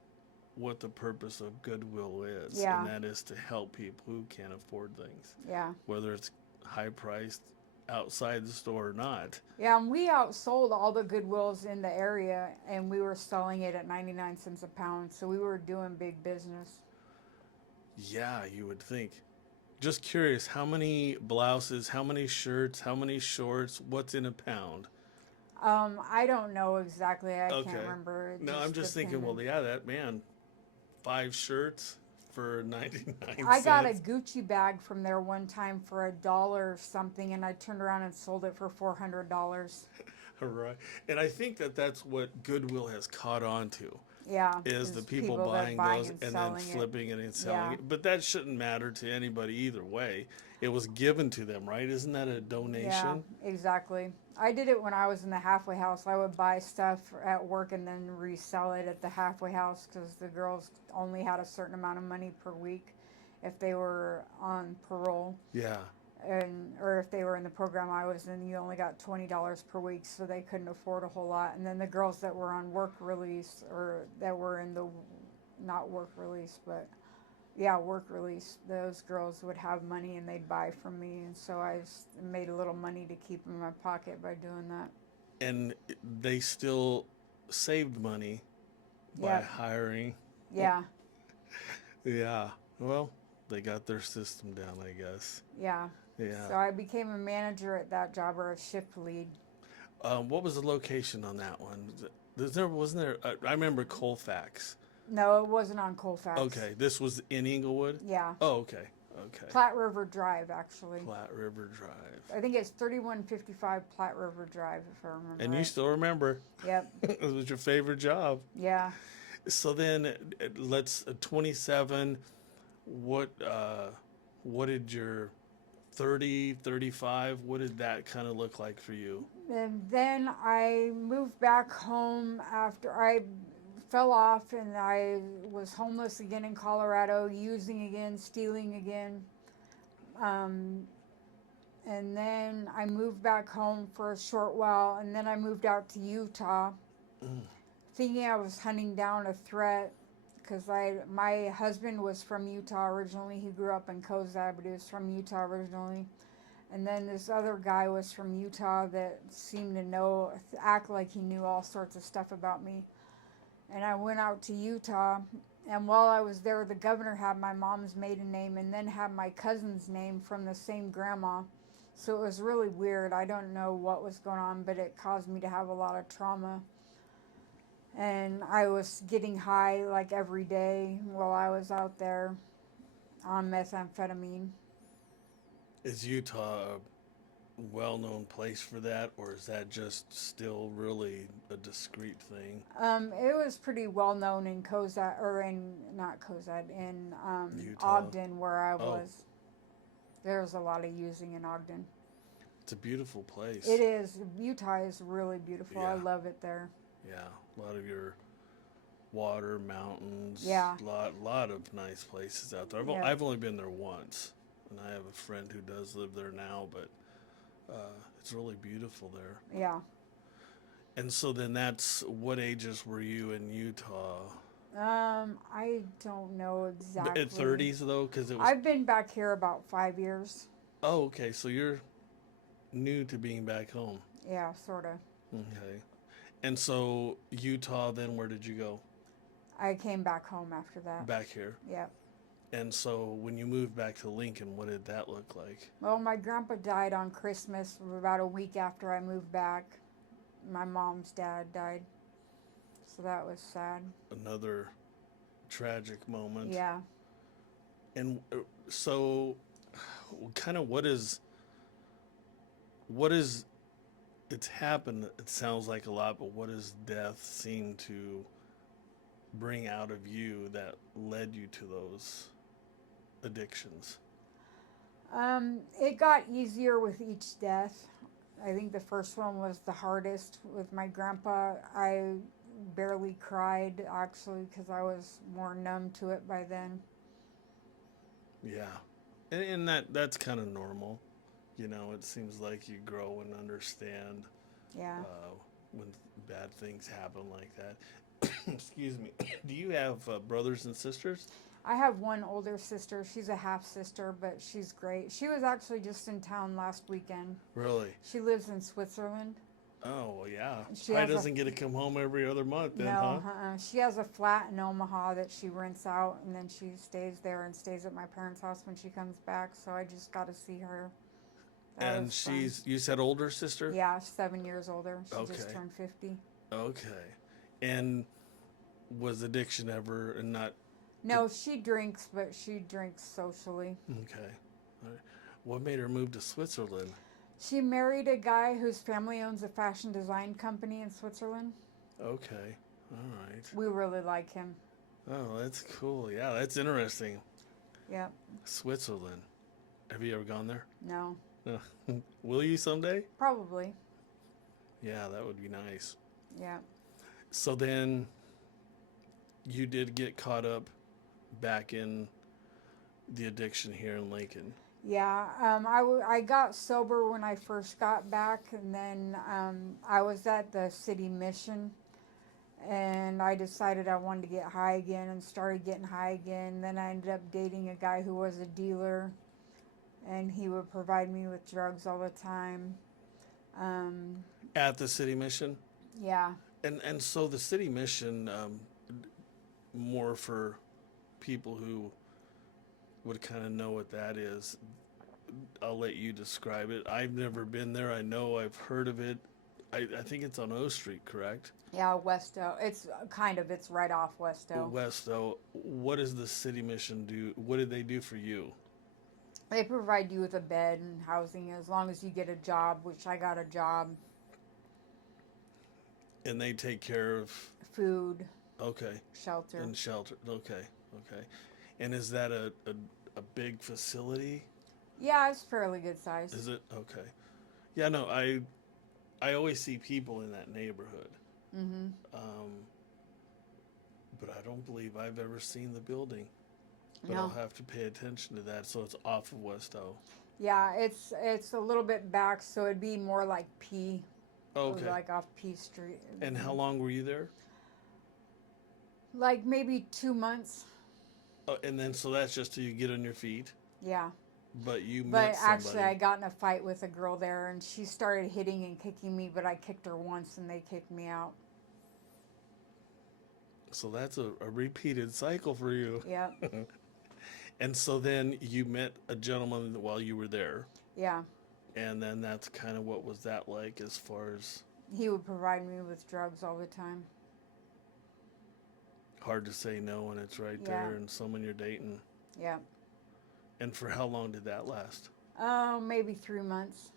what the purpose of Goodwill is, Yeah. and that is to help people who can't afford things, Yeah. whether it's high priced outside the store or not. Yeah, and we outsold all the Goodwills in the area, and we were selling it at 99 cents a pound, so we were doing big business. Yeah, you would think. Just curious, how many blouses, how many shirts, how many shorts, what's in a pound? I don't know exactly. I can't Okay. remember. It No, I'm just thinking, well, depended. yeah, that man, 5 shirts for 99 I got a cents. Gucci bag from there one time for $1 or something, and I turned around and sold it for $400. Right. And I think that that's what Goodwill has caught on to. Yeah, Is the there's people people that buying buying those and and then selling it. flipping it and selling Yeah. it. But that shouldn't matter to anybody either way. It was given to them, right? Isn't that a Yeah, donation? exactly. I did it when I was in the halfway house. I would buy stuff at work and then resell it at the halfway house because the girls only had a certain amount of money per week if they were on parole, Yeah. and or if they were in the program I was in. You only got $20 per week, so they couldn't afford a whole lot. And then the girls that were on work release or that were in the not work release, but yeah, work release, those girls would have money and they'd buy from me, and so made a little money to keep in my pocket by doing that. And they still saved money by Yeah, hiring. yeah, Yeah. Well, they got their system down, I guess. yeah. Yeah. So I became a manager at that job, or a shift lead. What was the location on that one? Wasn't there? I remember Colfax. No, it wasn't on Colfax. Okay, this was in Inglewood. Yeah, Oh, okay, okay. Platte River Drive, actually. Platte River Drive. I think it's 3155 Platte River Drive, if I remember And you right. still remember? Yep. It was your favorite job. Yeah. So then, let's 27. What did your 30, 35? What did that kind of look like for you? And then I moved back home after I fell off, and I was homeless again in Colorado, using again, stealing again. Um, and then I moved back home for a short while, and then I moved out to Utah, thinking I was hunting down a threat because my husband was from Utah originally. He grew up in Kozad, but he was from Utah originally. And then this other guy was from Utah that seemed to act like he knew all sorts of stuff about me. And I went out to Utah, and while I was there, the governor had my mom's maiden name and then had my cousin's name from the same grandma. So it was really weird. I don't know what was going on, but it caused me to have a lot of trauma. And I was getting high like every day while I was out there on methamphetamine. Is Utah a well-known place for that, or is that just still really a discreet thing? It was pretty well known in Kozad, or in not Kozad, in Utah. Ogden, where I Oh. was. There's a lot of using in Ogden. It's a beautiful place. It is. Utah is really beautiful. I Yeah. love it there. Yeah, a lot of your water, mountains. Yeah. Lot of nice places out there. Yeah. I've only been there once, and I have a friend who does live there now, but it's really beautiful there. Yeah. And so then that's what ages were you in Utah? I don't know exactly. At 30s though, because it was. I've been back here about 5 years. Oh, okay. So you're new to being back home. Yeah, sort of. Okay. And so Utah, then where did you go? I came back home after that. Back here. Yeah. And so when you moved back to Lincoln, what did that look like? Well, my grandpa died on Christmas, about a week after I moved back. My mom's dad died. So that was sad. Another tragic moment. Yeah. And so kind of what is it's happened, it sounds like a lot, but what does death seem to bring out of you that led you to those addictions? It got easier with each death. I think the first one was the hardest with my grandpa. I barely cried, actually, because I was more numb to it by then. Yeah. And that's kind of normal. You know, it seems like you grow and understand Yeah. when bad things happen like that. Excuse me. Do you have brothers and sisters? I have one older sister. She's a half sister, but she's great. She was actually just in town last weekend. Really? She lives in Switzerland. Oh, well, yeah. She Probably has a doesn't get to come home every other month then, huh? no, she has a flat in Omaha that she rents out, and then she stays there and stays at my parents' house when she comes back. So I just got to see her. That And was fun. you said older sister? Yeah, 7 years older. She just Okay. turned 50. Okay. And was addiction ever not No, she drinks, but she drinks socially. okay? All right. What made her move to Switzerland? She married a guy whose family owns a fashion design company in Switzerland. Okay. All right. We really like him. Oh, that's cool. Yeah, that's interesting. Yep. Switzerland. Have you ever gone there? No. No. Will you someday? Probably. Yeah, that would be nice. Yeah. So then you did get caught up back in the addiction here in Lincoln. Yeah. I got sober when I first got back, and then I was at the city mission, and I decided I wanted to get high again and started getting high again. Then I ended up dating a guy who was a dealer, and he would provide me with drugs all the time. Um, At the city mission? yeah. And so the city mission, more for people who would kind of know what that is. I'll let you describe it. I've never been there. I know I've heard of it. I think it's on O Street, correct? Yeah, Westo. It's right off Westo. Westo. What does the city mission do? What did they do for you? They provide you with a bed and housing as long as you get a job, which I got a job. And they take care of Food, okay shelter. and shelter. Okay, okay. And is that a big facility? Yeah, it's fairly good size. Is it okay? Yeah, no. I always see people in that neighborhood. Mm-hmm. But I don't believe I've ever seen the building. But No. I'll have to pay attention to that. So it's off of Westo. Yeah, it's a little bit back, so it'd be more like P. Okay. Like off P Street. And how long were you there? Like maybe 2 months. Oh, and then so that's just till you get on your feet. Yeah. But you But met somebody. actually, I got in a fight with a girl there, and she started hitting and kicking me, but I kicked her once, and they kicked me out. So that's a repeated cycle for you. Yep. And so then you met a gentleman while you were there. Yeah. And then that's kind of what was that like as far as He would provide me with drugs all the time. hard to say no when it's right Yeah. there and someone you're dating. Yeah. And for how long did that last? Oh, maybe 3 months.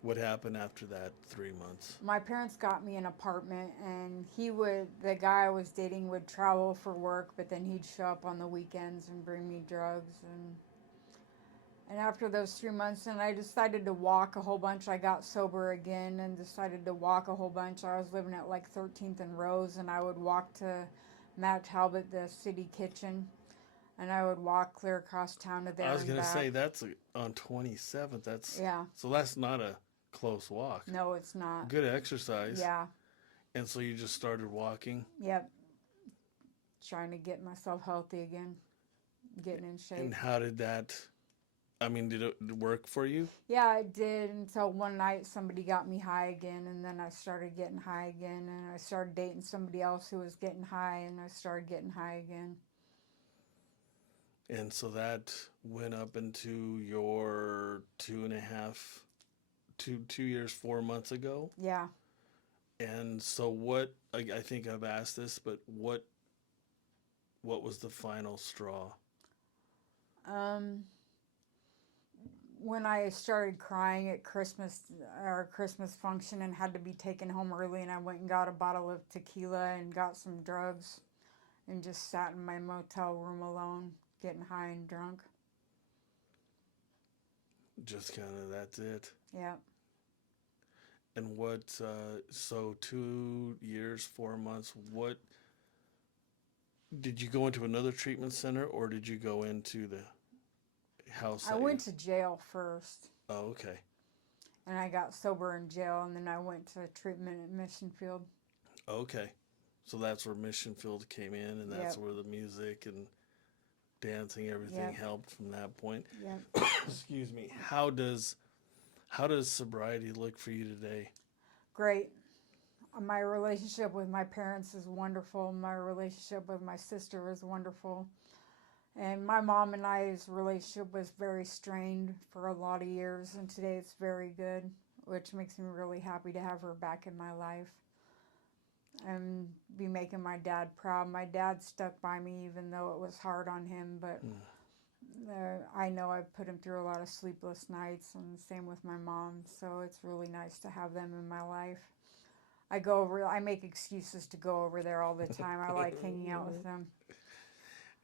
What happened after that 3 months? My parents got me an apartment, and the guy I was dating would travel for work, but then he'd show up on the weekends and bring me drugs. And after those 3 months, and I decided to walk a whole bunch. I got sober again and decided to walk a whole bunch. I was living at like 13th and Rose, and I would walk to Matt Talbot, the city kitchen, and I would walk clear across town to there. I was going to say that's on 27th. That's Yeah. So that's not a close walk. No, it's not. Good exercise. Yeah. And so you just started walking. Yep. Trying to get myself healthy again, getting in shape. And how did that? I mean, did it work for you? Yeah, it did until one night somebody got me high again, and then I started getting high again, and I started dating somebody else who was getting high, and I started getting high again. And so that went up into your 2 years, 4 months ago. Yeah. And so what? I think I've asked this, but what was the final straw? When I started crying at Christmas, our Christmas function, and had to be taken home early, and I went and got a bottle of tequila and got some drugs, and just sat in my motel room alone, getting high and drunk. Just kind of that's it. Yeah. And what? So 2 years, 4 months. What? Did you go into another treatment center, or did you go into the house? I went to jail first. Oh, okay. and I got sober in jail, and then I went to treatment at Mission Field. Okay. So that's where Mission Field came in, and that's Yep. where the music and dancing, everything Yep. helped from that point. Yep. Excuse me. How does sobriety look for you today? Great. My relationship with my parents is wonderful. My relationship with my sister is wonderful. And my mom and I's relationship was very strained for a lot of years, and today it's very good, which makes me really happy to have her back in my life and be making my dad proud. My dad stuck by me even though it was hard on him, but I know I put him through a lot of sleepless nights, and same with my mom, so it's really nice to have them in my life. I make excuses to go over there all the time. I like hanging out with them.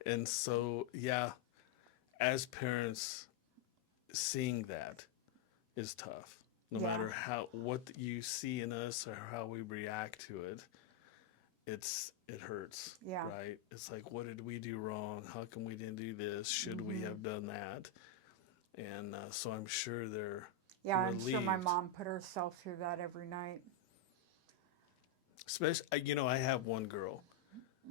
And so, yeah, as parents, seeing that is tough. No Yeah. matter what you see in us or how we react to it, it hurts. Yeah. Right? It's like, what did we do wrong? How come we didn't do this? Should we have done that? And so I'm sure they're Yeah, I'm sure my relieved. mom put herself through that every night. Especially, I have one girl.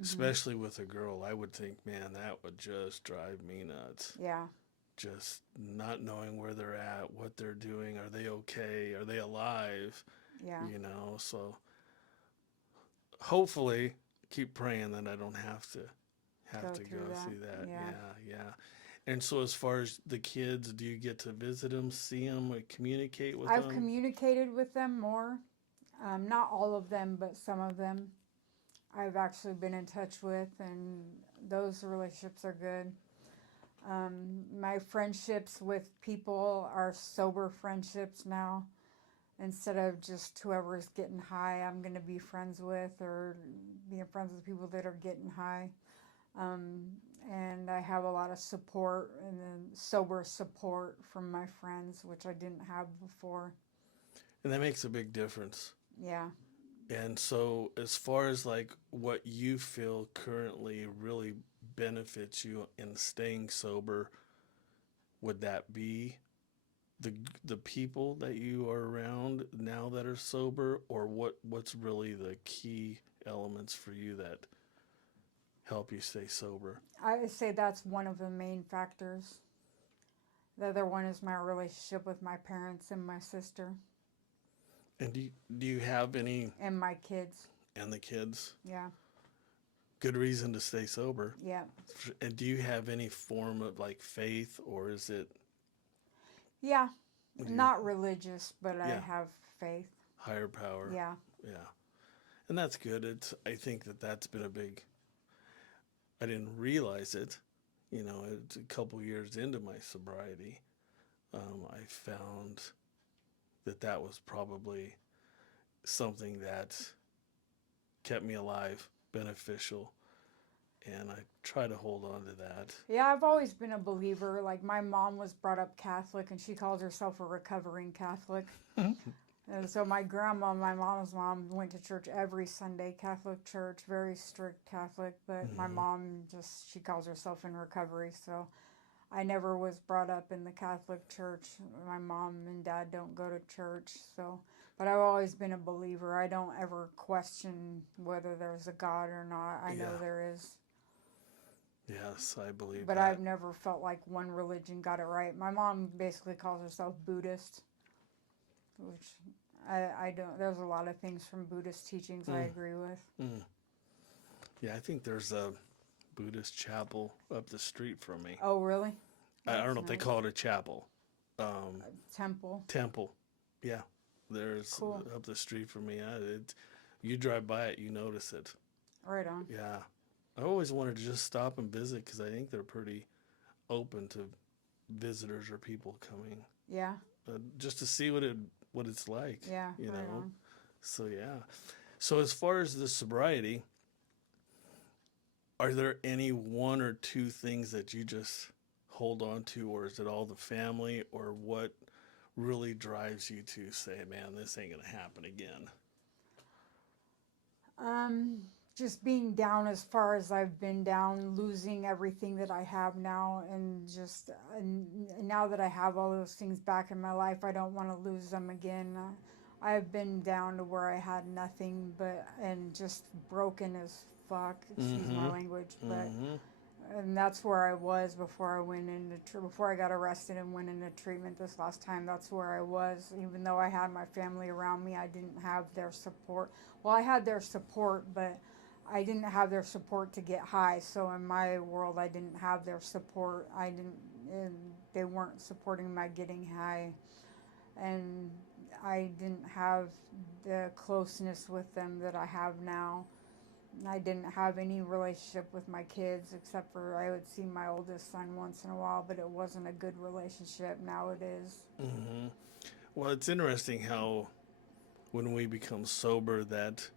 Especially with a girl, I would think, man, that would just drive me nuts. Yeah. Just not knowing where they're at, what they're doing, are they okay, are they alive? Yeah. So hopefully keep praying that I don't have to Go go through that. through that. Yeah. Yeah. And so as far as the kids, do you get to visit them, see them, or communicate with I've them? communicated with them more. Not all of them, but some of them I've actually been in touch with, and those relationships are good. My friendships with people are sober friendships now. Instead of just whoever's getting high, I'm going to be friends with, or being friends with people that are getting high. And I have a lot of support and then sober support from my friends, which I didn't have before. And that makes a big difference. Yeah. And so, as far as like what you feel currently really benefits you in staying sober, would that be the people that you are around now that are sober, or what's really the key elements for you that help you stay sober? I would say that's one of the main factors. The other one is my relationship with my parents and my sister And do you have any, and my kids. and the kids, Yeah. good reason to stay sober? Yeah. And do you have any form of like faith, or is it Yeah. do you- Not religious, but I Yeah. have faith. higher power? Yeah. Yeah. And that's good. I think that's been a big, I didn't realize it. It's a couple years into my sobriety. I found that was probably something that kept me alive, beneficial. And I try to hold on to that. Yeah, I've always been a believer. Like, my mom was brought up Catholic, and she calls herself a recovering Catholic. And so my grandma, my mom's mom, went to church every Sunday, Catholic church, very strict Catholic. But my mom she calls herself in recovery. So I never was brought up in the Catholic church. My mom and dad don't go to church. But I've always been a believer. I don't ever question whether there's a God or not. I know Yeah. there is. Yes, I believe But that. I've never felt like one religion got it right. My mom basically calls herself Buddhist, which I don't. There's a lot of things from Buddhist teachings I agree with. Yeah, I think there's a Buddhist chapel up the street from me. Oh, really? I don't know if they nice. call it a chapel. Temple. Temple. Yeah. There's Cool. up the street from me. You drive by it, you notice it. Right on. Yeah. I always wanted to just stop and visit because I think they're pretty open to visitors or people coming Yeah. just to see what it's like. Yeah. You right know. on. So yeah. So as far as the sobriety, are there any one or two things that you just hold on to, or is it all the family, or what really drives you to say, man, this ain't gonna happen again? just being down as far as I've been down, losing everything that I have now, and now that I have all those things back in my life, I don't want to lose them again. I've been down to where I had nothing but and just broken as fuck. Excuse my language, but and that's where I was before I went into before I got arrested and went into treatment this last time. That's where I was. Even though I had my family around me, I didn't have their support. Well, I had their support, but I didn't have their support to get high. So in my world, I didn't have their support. I didn't. And they weren't supporting my getting high, and I didn't have the closeness with them that I have now. I didn't have any relationship with my kids except for I would see my oldest son once in a while, but it wasn't a good relationship. Now it is. Hmm. Well, it's interesting how when we become sober, that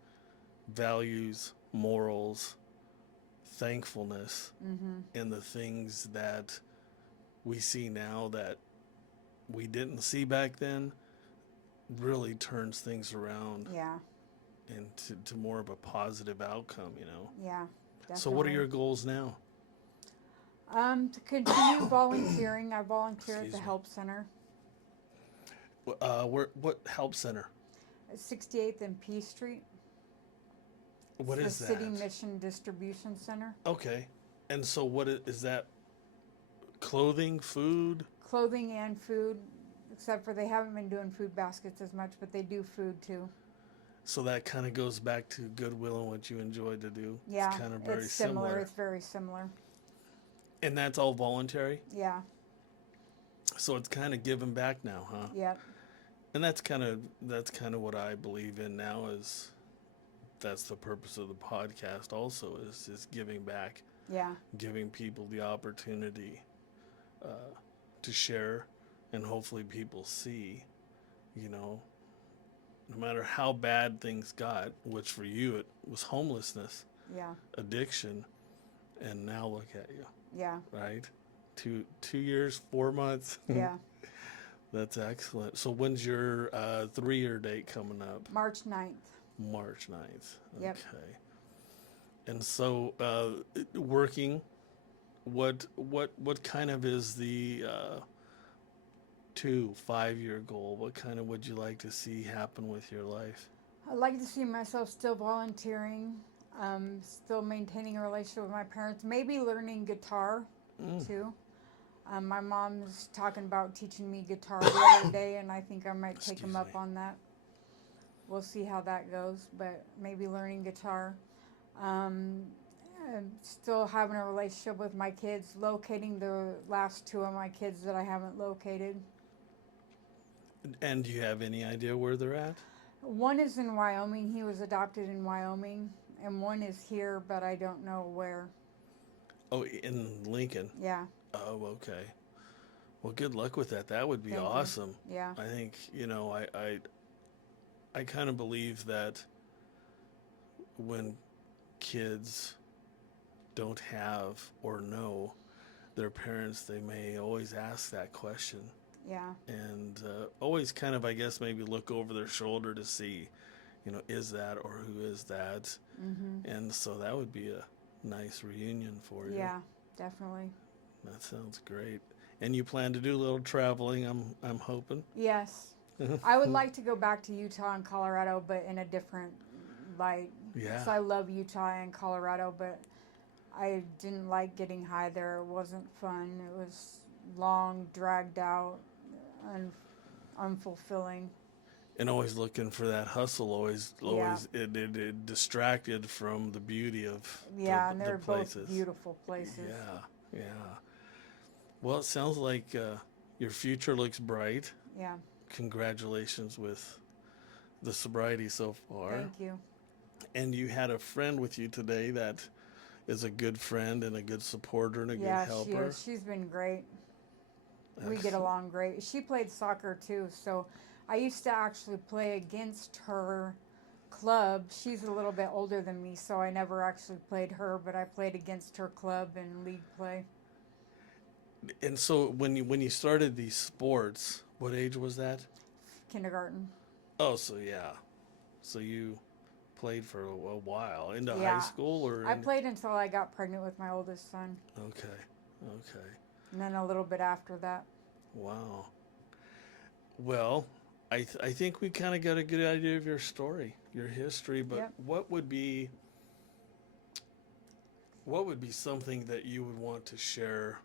values, morals, thankfulness, and the things that we see now that we didn't see back then really turns things around Yeah, into more of a positive outcome, you know. yeah, definitely. So what are your goals now? To continue volunteering, I volunteer at Excuse the me. Help Center What help center? at 68th and P Street. What It's is the that? City Mission Distribution Center. Okay. And so what is that? Clothing, food? Clothing and food, except for they haven't been doing food baskets as much, but they do food too. So that kind of goes back to Goodwill and what you enjoy to do. Yeah, It's kind of very it's similar. similar. It's very similar. And that's all voluntary? Yeah, So it's kind of giving back now, huh? yep, And that's kind of what I believe in now is that's the purpose of the podcast also is giving back, yeah, giving people the opportunity to share, and hopefully people see, you know, no matter how bad things got, which for you it was homelessness, yeah, addiction, and now look at you, yeah, right? 2 years, 4 months. yeah. That's excellent. So when's your 3-year date coming up? March 9th. March 9th. Yep. Okay. And so working, what kind of is the 5-year goal? What kind of would you like to see happen with your life? I'd like to see myself still volunteering, still maintaining a relationship with my parents, maybe learning guitar too. My mom's talking about teaching me guitar the other day, and I think I might take him up on that. We'll see how that goes, but maybe learning guitar. And still having a relationship with my kids, locating the last two of my kids that I haven't located. And do you have any idea where they're at? One is in Wyoming. He was adopted in Wyoming. And one is here, but I don't know where. Oh, in Lincoln. Yeah. Oh, okay. Well, good luck with that. That would be Thank you. awesome. Yeah. I think, I kind of believe that when kids don't have or know their parents, they may always ask that question. Yeah. And always kind of, I guess, maybe look over their shoulder to see, is that or who is that? And so that would be a nice reunion for you. Yeah, definitely. That sounds great. And you plan to do a little traveling, I'm hoping? Yes. I would like to go back to Utah and Colorado, but in a different light. Yeah. So I love Utah and Colorado, but I didn't like getting high there. It wasn't fun. It was long, dragged out, and unfulfilling. And always looking for that hustle, always it distracted from the beauty of and they're the places. both beautiful places. Yeah. Well, it sounds like your future looks bright. Yeah. Congratulations with the sobriety so far. Thank you. And you had a friend with you today that is a good friend and a good supporter and a good helper. Yeah, she is. She's been great. Excellent. We get along great. She played soccer too, so I used to actually play against her club. She's a little bit older than me, so I never actually played her, but I played against her club in league play. And so when you started these sports, what age was that? Kindergarten. Oh, so yeah. So you played for a while. Into high Yeah. school or? I played until I got pregnant with my oldest son. Okay. Okay. And then a little bit after that. Wow. Well, I think we kind of got a good idea of your story, your history. But Yep. what would be something that you would want to share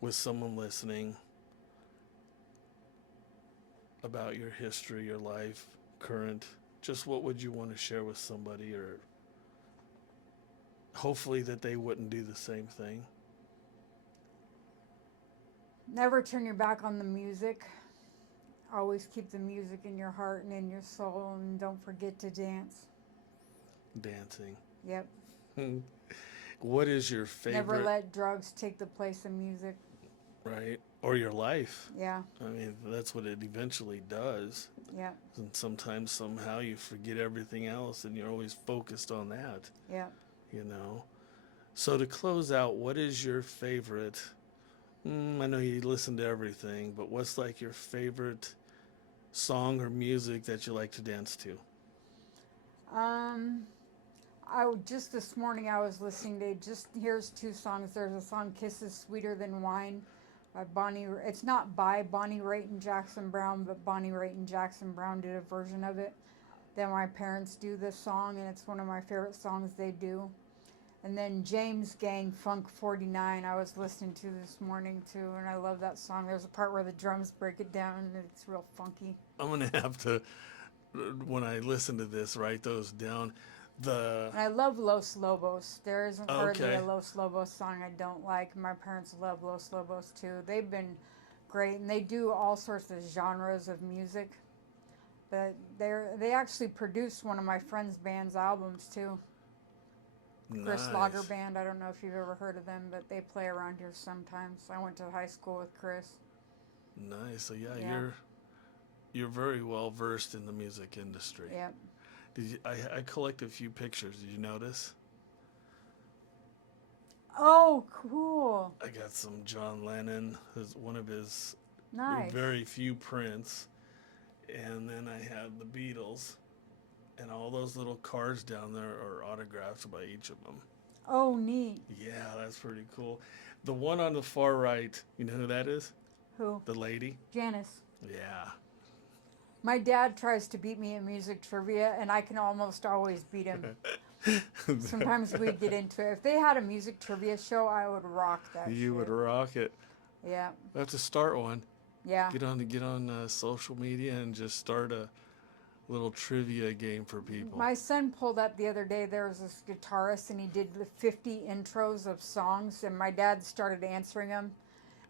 with someone listening about your history, your life, current? Just what would you want to share with somebody, or hopefully that they wouldn't do the same thing? Never turn your back on the music. Always keep the music in your heart and in your soul, and don't forget to dance. Dancing. Yep. What is your favorite? Never let drugs take the place of music. Right? Or your life. Yeah. I mean, that's what it eventually does. Yeah. And sometimes, somehow, you forget everything else and you're always focused on that. Yeah. You know? So, to close out, what is your favorite? I know you listen to everything, but what's like your favorite song or music that you like to dance to? Just this morning I was listening to here's two songs. There's a song "Kisses Sweeter Than Wine" by Bonnie. It's not by Bonnie Raitt and Jackson Brown, but Bonnie Raitt and Jackson Brown did a version of it. Then my parents do this song, and it's one of my favorite songs they do. And then James Gang, Funk 49, I was listening to this morning too, and I love that song. There's a part where the drums break it down, and it's real funky. I'm going to have to, when I listen to this, write those down. And I love Los Lobos. There isn't hardly Okay. a Los Lobos song I don't like. My parents love Los Lobos too. They've been great, and they do all sorts of genres of music. But they actually produced one of my friend's band's albums too. Chris Nice. Lager Band. I don't know if you've ever heard of them, but they play around here sometimes. I went to high school with Chris. Nice. So Yeah. you're very well versed in the music industry. Yep. I collect a few pictures. Did you notice? Oh, cool. I got some John Lennon, one of his Nice. very few prints, and then I have the Beatles, and all those little cards down there are autographed by each of them. Oh, neat. Yeah, that's pretty cool. The one on the far right, you know who that is? Who? The lady? Janice. Yeah. My dad tries to beat me in music trivia, and I can almost always beat him. Sometimes we get into it. If they had a music trivia show, I would rock that shit. You would rock it. Yeah. I have to start one. Yeah. Get on social media and just start a little trivia game for people. My son pulled up the other day. There was this guitarist, and he did the 50 intros of songs, and my dad started answering them.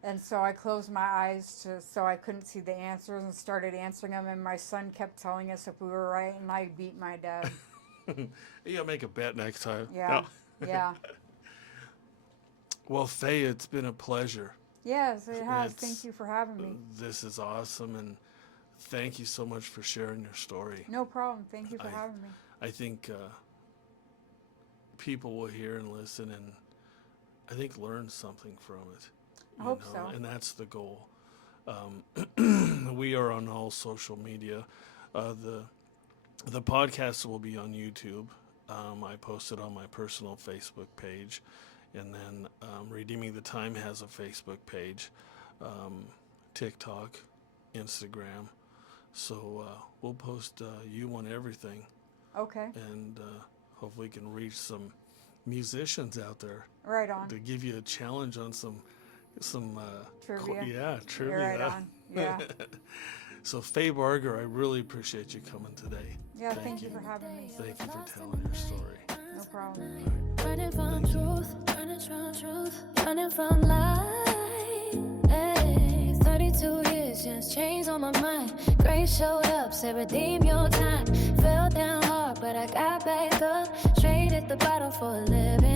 And so I closed my eyes so I couldn't see the answers and started answering them. And my son kept telling us if we were right, and I beat my dad. You gotta make a bet next time. Yeah. No. Yeah. Well, Faye, it's been a pleasure. Yes, it has. It's- Thank you for having me. This is awesome, and thank you so much for sharing your story. No problem. Thank you for having me. I think people will hear and listen, and I think learn something from it. I hope so. And that's the goal. We are on all social media. The podcast will be on YouTube. I post it on my personal Facebook page, and then Redeeming the Time has a Facebook page, TikTok, Instagram. So we'll post you on everything, Okay. and hopefully we can reach some musicians out there Right on. to give you a challenge on some Trivia. trivia. You're right on. Yeah. So Faye Barger, I really appreciate you coming today. Yeah, thank you for having me. Thank you for telling your story. No problem. Running from truth, running from truth, running from lies. Hey, 32 years, just changed on my mind. Grace showed up, said redeem your time. Fell down hard, but I got back up. Straight at the bottom for a living.